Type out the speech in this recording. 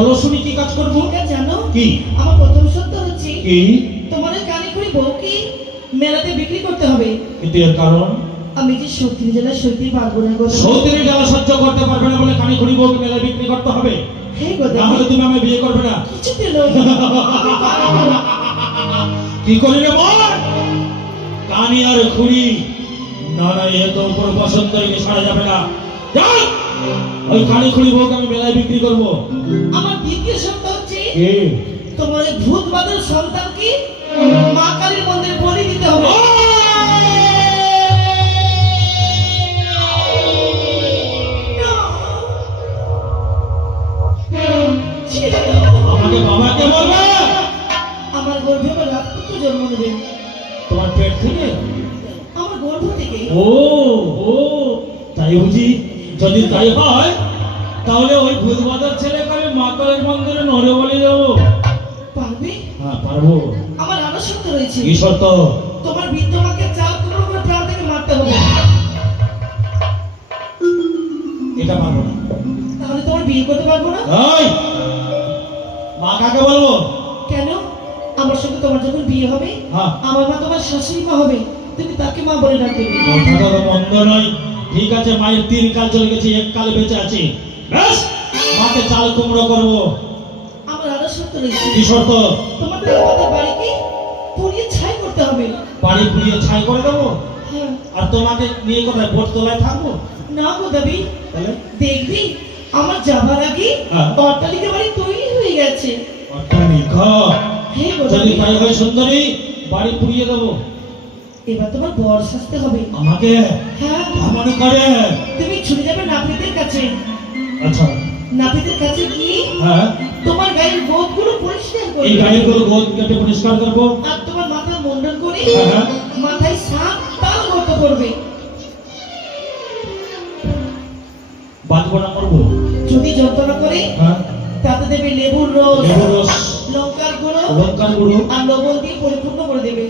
বলো শুনি কি কাজ করবো? জানো কি? আমার প্রথম সত্য হচ্ছে কি? তোমার ওই কালীপুরি বউকে মেলাতে বিক্রি করতে হবে। কিন্তু এর কারণ? আমি যে সত্যি জেলা সত্যি পারবো না গো। সৌতির জ্বালা সহ্য করতে পারবে না বলে কানিখুড়ি বউকে মেলায় বিক্রি করতে হবে? হ্যাঁ গো, না হলে তুমি আমায় বিয়ে করবে না। কিছুতে না। কি করি রে মন? কানি আর খুড়ি, না না এ তো উপর পছন্দ হয়ে সারা যাবে না। যাও, ওই কানিখুড়ি বউকে আমি মেলায় বিক্রি করবো। আমার দ্বিতীয় সত্য হচ্ছে কি? তোমার ওই ভূত বাদল সন্তানকে মা কালীর মন্দিরে বলি দিতে হবে। আমাকে বাবাকে বলবে? আমার গর্ভে বা রাজপুত্র জন্ম নেবে। তোমার পেট থেকে? আমার গর্ভ থেকে। ও ও, তাই বুঝি? যদি তাই হয় তাহলে ওই ভূতবাজার ছেলেকে আমি মা কালীর মন্দিরে নড়ে বলে যাবো। পারবে? হ্যাঁ পারবো। আমার আরো শর্ত রয়েছে। কি শর্ত? তোমার বৃদ্ধ মাকে চাল টুকরো করে প্রাণ থেকে মারতে হবে। এটা পারবো না। তাহলে তোমার বিয়ে করতে পারবো না। এই, মা কাকে বলবো? কেন? আমার সঙ্গে তোমার যখন বিয়ে হবে, হ্যাঁ, আমার মা তোমার শাশুড়ি মা হবে, তুমি তাকে মা বলে ডাকবে। কথাটা তো মন্দ নয়। ঠিক আছে, মায়ের 3 কাল চলে গেছে, 1 কাল বেঁচে আছি। ব্যাস, মাকে চাল কুমড়ো করবো। আমার আরো শর্ত রয়েছে। কি শর্ত? তোমার তোমাদের বাড়িকে পুড়িয়ে ছাই করতে হবে। বাড়ি পুড়িয়ে ছাই করে দেবো? হ্যাঁ। আর তোমাকে নিয়ে কোথায় বোট তলায় থাকবো? না গো দাবি, তাহলে দেখবি আমার যাবার আগে হ্যাঁ। অট্টালিকা বাড়ি তৈরি হয়ে গেছে। অট্টালিকা? হ্যাঁ গো যদি দাবি, তাই হয় সুন্দরী, বাড়ি পুড়িয়ে দেবো। এবার তোমার বর সাজতে হবে। আমাকে? হ্যাঁ, মনে করে? তুমি ছুটে যাবে নাপিতের কাছে। আচ্ছা। নাপিতের কাছে গিয়ে হ্যাঁ, তোমার গায়ের গোদগুলো পরিষ্কার এই করবে। গাড়ির করে গোদ কেটে পরিষ্কার করবো। আর তোমার মাথা মুন্ডন করে হ্যাঁ। মাথায় সাপ তাল গর্ত করবে। বাঁধবো না করবো? যদি যন্ত্রণা করে হ্যাঁ, তাতে দেবে লেবুর রস, লেবুর রস, লঙ্কার গুঁড়ো লঙ্কার গুঁড়ো আর লবণ দিয়ে পরিপূর্ণ করে দেবে।